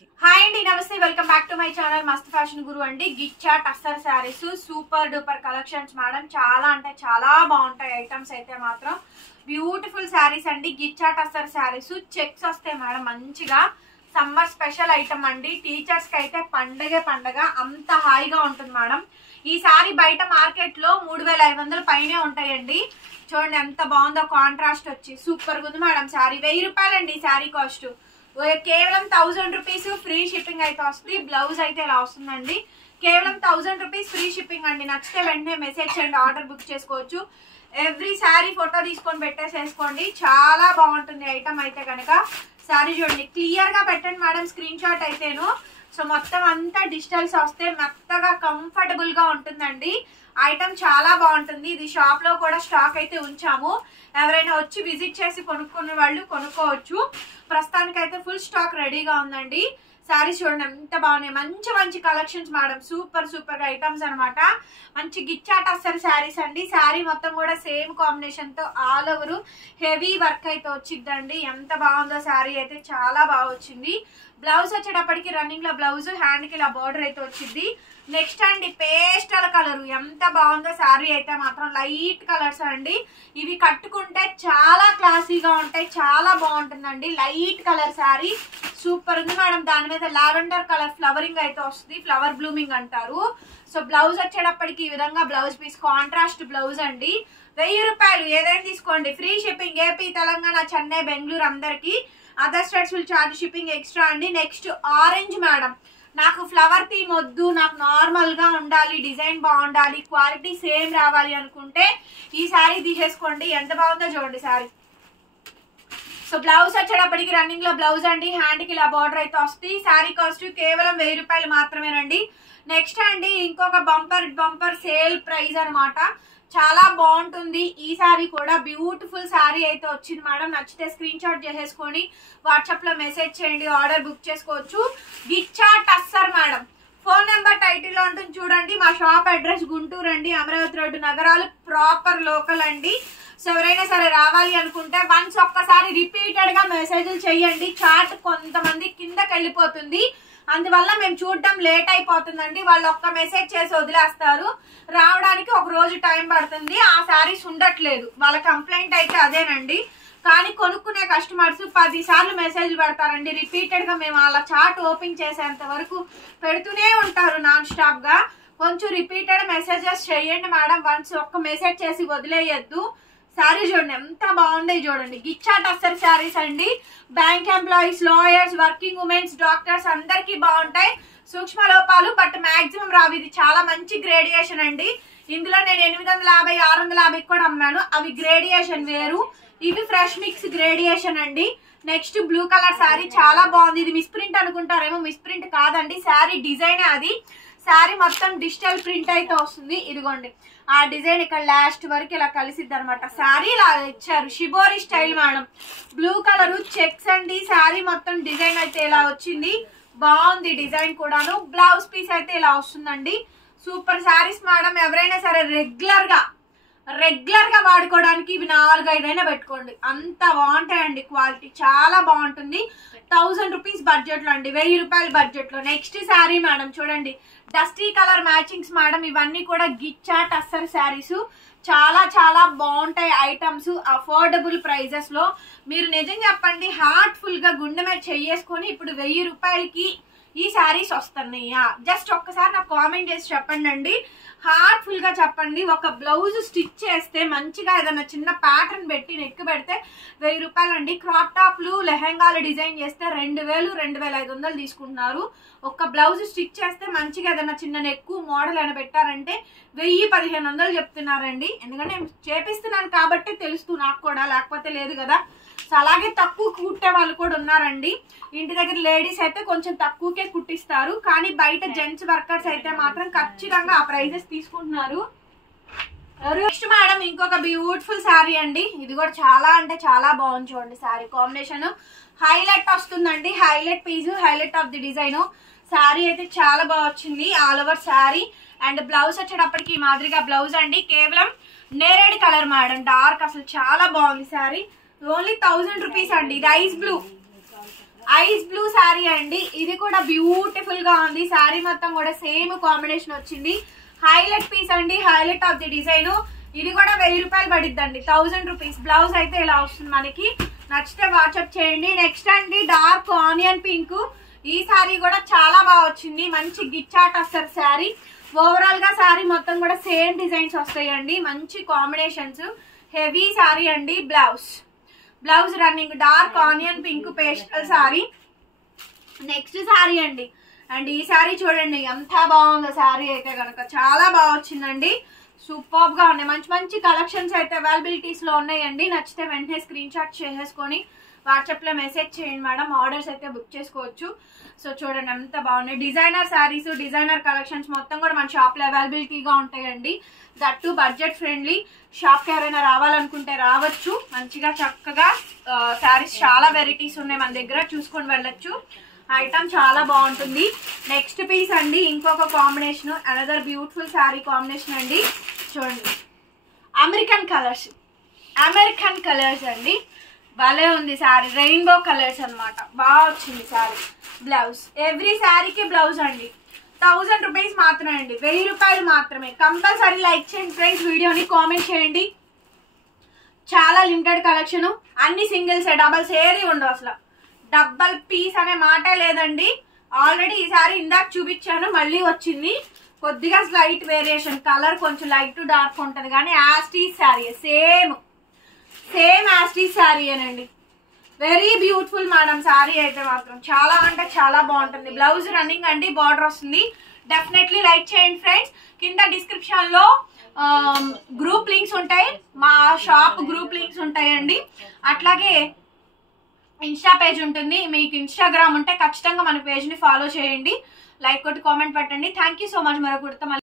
Hi అండి, నమస్తే. Welcome back to my channel మస్త్ ఫ్యాషన్ గురు అండి. Gicha tussar sarees super duper collections madam. చాలా అంటే చాలా బాగుంటాయి ఐటమ్స్ అయితే మాత్రం. బ్యూటిఫుల్ శారీస్ అండి. గిచ్చా టస్సర్ శారీస్ చెక్స్ వస్తాయి మేడం. మంచిగా సమ్మర్ స్పెషల్ ఐటమ్ అండి. టీచర్స్ కి అయితే పండగ అంత హాయిగా ఉంటుంది మేడం. ఈ సారీ బయట మార్కెట్ లో 3500 పైనే ఉంటాయండి. చూడండి ఎంత బాగుందో, కాంట్రాస్ట్ వచ్చి సూపర్ గా ఉంది మేడం. శారీ 1000 రూపాయలండి. శారీ కాస్ట్ కేవలం 1000 రూపీస్. ఫ్రీ షిప్పింగ్ అయితే వస్తుంది. బ్లౌజ్ అయితే ఇలా వస్తుందండి. కేవలం 1000 రూపీస్ ఫ్రీ షిప్పింగ్ అండి. నచ్చితే వెంటనే మెసేజ్ చేయండి, ఆర్డర్ బుక్ చేసుకోవచ్చు. ఎవ్రీ శారీ ఫోటో తీసుకొని పెట్టేసేసుకోండి. చాలా బాగుంటుంది ఐటమ్ అయితే కనుక. శారీ చూడండి, క్లియర్ గా పెట్టండి మేడం స్క్రీన్ షాట్ అయితేను. సో మొత్తం అంతా డిజిటల్స్ వస్తే మెత్తగా కంఫర్టబుల్ గా ఉంటుందండి. ఐటమ్ చాలా బాగుంటుంది. ఇది షాప్ లో కూడా స్టాక్ అయితే ఉంచాము. ఎవరైనా వచ్చి విజిట్ చేసి కొనుక్కునే వాళ్ళు కొనుక్కోవచ్చు. ప్రస్తుతానికైతే ఫుల్ స్టాక్ రెడీగా ఉందండి. శారీస్ చూడండి ఎంత బాగున్నాయి. మంచి కలెక్షన్స్ మేడం. సూపర్ గా ఐటమ్స్ అనమాట. మంచి గిచ్చా టస్సర్ శారీస్ అండి. శారీ మొత్తం కూడా సేమ్ కాంబినేషన్ తో ఆల్ ఓవర్ హెవీ వర్క్ అయితే వచ్చిందండి. ఎంత బాగుందో శారీ అయితే, చాలా బాగా వచ్చింది. బ్లౌజ్ వచ్చేటప్పటికి రన్నింగ్ లో బ్లౌజ్, హ్యాండ్ కి ఇలా బార్డర్ అయితే వచ్చింది. నెక్స్ట్ అండి పేస్టల్ కలర్. ఎంత బాగుందో శారీ అయితే మాత్రం. లైట్ కలర్స్ అండి. ఇవి కట్టుకుంటే చాలా క్లాసీగా ఉంటాయి. చాలా బాగుంటుందండి. లైట్ కలర్ శారీ సూపర్ ఉంది మేడం. దాని మీద లావెండర్ కలర్ ఫ్లవరింగ్ అయితే వస్తుంది. ఫ్లవర్ బ్లూమింగ్ అంటారు. సో బ్లౌజ్ వచ్చేటప్పటికి ఈ విధంగా బ్లౌజ్ పీస్, కాంట్రాస్ట్ బ్లౌజ్ అండి. 1000 రూపాయలు. ఏదైనా తీసుకోండి. Free shipping. AP, Telangana, Chennai, Bengaluru అందరికి. Other states will charge shipping extra అండి. Next orange madam. నాకు ఫ్లవర్ థీమ్ వద్దు, నాకు నార్మల్ గా ఉండాలి, డిజైన్ బాగుండాలి, క్వాలిటీ సేమ్ రావాలి అనుకుంటే ఈ శారీ తీసేసుకోండి. ఎంత బాగుందో చూడండి శారీ. సో బ్లౌజ్ వచ్చేటప్పటికి రన్నింగ్ లో బ్లౌజ్ అండి. హ్యాండ్ కి ఇలా బార్డర్ అయితే వస్తుంది. శారీ కాస్ట్ కేవలం 1000 రూపాయలు మాత్రమేనండి. నెక్స్ట్ అండి ఇంకొక బంపర్ సేల్ ప్రైస్ అనమాట. చాలా బాగుంటుంది ఈ శారీ కూడా. బ్యూటిఫుల్ శారీ అయితే వచ్చింది మేడం. నచ్చితే స్క్రీన్ షాట్ చేసేసుకొని వాట్సాప్ లో మెసేజ్ చేయండి, ఆర్డర్ బుక్ చేసుకోవచ్చు. Gicha tussar madam. Phone number title లో ఉంటుంది చూడండి. మా షాప్ అడ్రస్ గుంటూరు అండి, Amaravati road, Nagaralu, proper local అండి. సో ఎవరైనా సరే రావాలి అనుకుంటే వన్స్ ఒక్కసారి రిపీటెడ్ గా మెసేజ్లు చెయ్యండి. చాట్ కొంతమంది కిందకి వెళ్ళిపోతుంది, అందువల్ల మేము చూడడం లేట్ అయిపోతుందండి. వాళ్ళు ఒక్క మెసేజ్ చేసి వదిలేస్తారు. రావడానికి ఒక రోజు టైం పడుతుంది. ఆ శారీస్ ఉండట్లేదు. వాళ్ళ కంప్లైంట్ అయితే అదేనండి. కానీ కొనుక్కునే కస్టమర్స్ 10 సార్లు మెసేజ్లు పెడతారండి రిపీటెడ్ గా. మేము అలా చాట్ ఓపెన్ చేసేంత వరకు పెడుతూనే ఉంటారు నాన్ స్టాప్ గా. కొంచెం రిపీటెడ్ మెసేజెస్ చేయండి మేడం. వన్స్ ఒక్క మెసేజ్ చేసి వదిలేయద్దు. శారీ చూడండి ఎంత బాగుంది. చూడండి గిచ్చా టస్సర్ శారీస్ అండి. Bank employees, lawyers, working women's, doctors అందరికి బాగుంటాయి. సూక్ష్మ లోపాలు బట్ మాక్సిమం రావు. ఇది చాలా మంచి గ్రేడియేషన్ అండి. ఇందులో నేను 850, 650 కూడా అమ్మాను. అవి గ్రేడియేషన్ వేరు, ఇవి ఫ్రెష్ మిక్స్ గ్రేడియేషన్ అండి. నెక్స్ట్ బ్లూ కలర్ శారీ చాలా బాగుంది. ఇది మిస్ ప్రింట్ అనుకుంటారేమో, మిస్ ప్రింట్ కాదండి. శారీ డిజైన్ అది. శారీ మొత్తం డిజిటల్ ప్రింట్ అయితే వస్తుంది. ఇదిగోండి ఆ డిజైన్ ఇక్కడ లాస్ట్ వరకు ఇలా కలిసిద్ది అనమాట. శారీ ఇలా ఇచ్చారు, shibori style madam. Blue colour checks అండి. శారీ మొత్తం డిజైన్ అయితే ఇలా వచ్చింది. బాగుంది డిజైన్ కూడాను. బ్లౌజ్ పీస్ అయితే ఇలా వస్తుందండి. Super saris madam. ఎవరైనా సరే రెగ్యులర్ గా వాడుకోవడానికి ఇవి 4-5 అయినా పెట్టుకోండి. అంత బాగుంటాయండి. క్వాలిటీ చాలా బాగుంటుంది. 1000 రూపీస్ బడ్జెట్ లో అండి. 1000 రూపాయల బడ్జెట్ లో. నెక్స్ట్ శారీ మేడం చూడండి, డస్టీ కలర్ మ్యాచింగ్స్ మేడం. ఇవన్నీ కూడా గిచ్చా టస్సర్ శారీస్. చాలా బాగుంటాయి ఐటమ్స్. అఫోర్డబుల్ ప్రైజెస్ లో. మీరు నిజం చెప్పండి, హార్ట్ఫుల్ గా గుండె మీద చెయ్యేసుకొని ఇప్పుడు 1000 రూపాయలకి ఈ శారీస్ వస్తున్నాయా? జస్ట్ ఒక్కసారి నాకు కామెంట్ చేసి చెప్పండి అండి. హార్ట్ఫుల్ గా చెప్పండి. ఒక బ్లౌజ్ స్టిచ్ చేస్తే మంచిగా ఏదైనా చిన్న ప్యాటర్న్ పెట్టి నెక్ పెడితే 1000 రూపాయలు అండి. క్రాప్ టాప్లు, లెహెంగాలు డిజైన్ చేస్తే 2000, 2500 తీసుకుంటున్నారు. ఒక బ్లౌజ్ స్టిచ్ చేస్తే మంచిగా ఏదైనా చిన్న నెక్ మోడల్ అయినా పెట్టారంటే 1000-1500 చెప్తున్నారండి. ఎందుకంటే నేను చేపిస్తున్నాను కాబట్టి తెలుస్తూ నాకు కూడా, లేకపోతే లేదు కదా. సో అలాగే తక్కువ కుట్టే వాళ్ళు కూడా ఉన్నారండి. ఇంటి దగ్గర లేడీస్ అయితే కొంచెం తక్కువకే కుట్టిస్తారు, కానీ బయట జెంట్స్ వర్కర్స్ అయితే మాత్రం ఖచ్చితంగా ఆ ప్రైజెస్ తీసుకుంటున్నారు. నెక్స్ట్ మేడం ఇంకొక బ్యూటిఫుల్ శారీ అండి. ఇది కూడా చాలా అంటే చాలా బాగుంది. చూడండి శారీ కాంబినేషన్ హైలైట్ వస్తుందండి. Highlight piece, highlight of the design. Sari అయితే చాలా బాగా వచ్చింది. All over sari. And blouse వచ్చేటప్పటికి ఈ మాదిరిగా బ్లౌజ్ అండి. కేవలం నేరేడ్ కలర్ మేడం. డార్క్, అసలు చాలా బాగుంది శారీ. ఓన్లీ 1000 రూపీస్ అండి. ఇది ice blue. Ice blue sari అండి. ఇది కూడా బ్యూటిఫుల్ గా ఉంది. శారీ మొత్తం కూడా సేమ్ కాంబినేషన్ వచ్చింది. హైలైట్ పీస్ అండి, హైలైట్ ఆఫ్ ది డిజైన్. ఇది కూడా 1000 రూపాయలు పడిద్దండి, 1000 రూపీస్. బ్లౌజ్ అయితే ఇలా వస్తుంది మనకి. నచ్చితే వాట్సాప్ చేయండి. నెక్స్ట్ అండి డార్క్ ఆనియన్ పింక్. ఈ శారీ కూడా చాలా బాగా వచ్చింది. మంచి గిచ్చా టస్సర్ శారీ. ఓవరాల్ గా శారీ మొత్తం కూడా సేమ్ డిజైన్స్ వస్తాయండి. మంచి కాంబినేషన్స్. హెవీ శారీ అండి. Blouse running dark onion pink pastel sari. Next sari అండి. అండ్ ఈ శారీ చూడండి ఎంత బాగుందో. శారీ అయితే కనుక చాలా బాగా వచ్చిందండి. సూపర్ గా ఉన్నాయి. మంచి మంచి కలెక్షన్స్ అయితే అవైలబిలిటీస్ లో ఉన్నాయండి. నచ్చితే వెంటనే స్క్రీన్ షాట్ చేసేసుకొని వాట్సాప్ లో మెసేజ్ చేయండి మేడం. ఆర్డర్స్ అయితే బుక్ చేసుకోవచ్చు. సో చూడండి ఎంత బాగున్నాయి. డిజైనర్ శారీస్, డిజైనర్ కలెక్షన్స్ మొత్తం కూడా మన షాప్ లో అవైలబిలిటీగా ఉంటాయండి. That budget friendly. షాప్ కి ఎవరైనా రావాలనుకుంటే రావచ్చు. మంచిగా చక్కగా శారీస్ చాలా వెరైటీస్ ఉన్నాయి మన దగ్గర, చూసుకొని వెళ్ళొచ్చు. ఐటమ్ చాలా బాగుంటుంది. నెక్స్ట్ పీస్ అండి ఇంకొక combination, another beautiful sari combination అండి. చూడండి అమెరికన్ కలర్స్ అండి. భలే ఉంది శారీ. రెయిన్బో కలర్స్ అన్నమాట. బాగా వచ్చింది శారీ. బ్లౌజ్ ఎవ్రీ శారీకి బ్లౌజ్ అండి. 1000 రూపీస్ మాత్రమే అండి, 1000 రూపాయలు మాత్రమే. కంపల్సరీ లైక్ చేయండి ఫ్రెండ్స్, వీడియోని కామెంట్ చేయండి. చాలా లిమిటెడ్ కలెక్షన్. అన్ని సింగిల్స్, డబల్స్ ఏది ఉండవు. అసలు డబల్ పీస్ అనే మాటే లేదండి. ఆల్రెడీ ఈ సారీ ఇందాక చూపించాను, మళ్ళీ వచ్చింది. కొద్దిగా స్లైట్ వేరియేషన్, కలర్ కొంచెం లైట్ టు డార్క్ ఉంటుంది కానీ యాస్టీస్ శారీ సేమ్ యాస్టీస్ శారీ అనండి. Very beautiful madam. శారీ అయితే మాత్రం చాలా అంటే చాలా బాగుంటుంది. బ్లౌజ్ రన్నింగ్ అండి, బార్డర్ వస్తుంది. డెఫినెట్లీ లైక్ చేయండి ఫ్రెండ్స్. కింద డిస్క్రిప్షన్ లో గ్రూప్ లింక్స్ ఉంటాయి, మా షాప్ గ్రూప్ లింక్స్ ఉంటాయండి. అట్లాగే ఇన్స్టా పేజ్ ఉంటుంది. మీకు ఇన్స్టాగ్రామ్ ఉంటే ఖచ్చితంగా మన పేజ్ ని ఫాలో చేయండి. లైక్ కొట్టి కామెంట్ పెట్టండి. Thank you so much. మరొక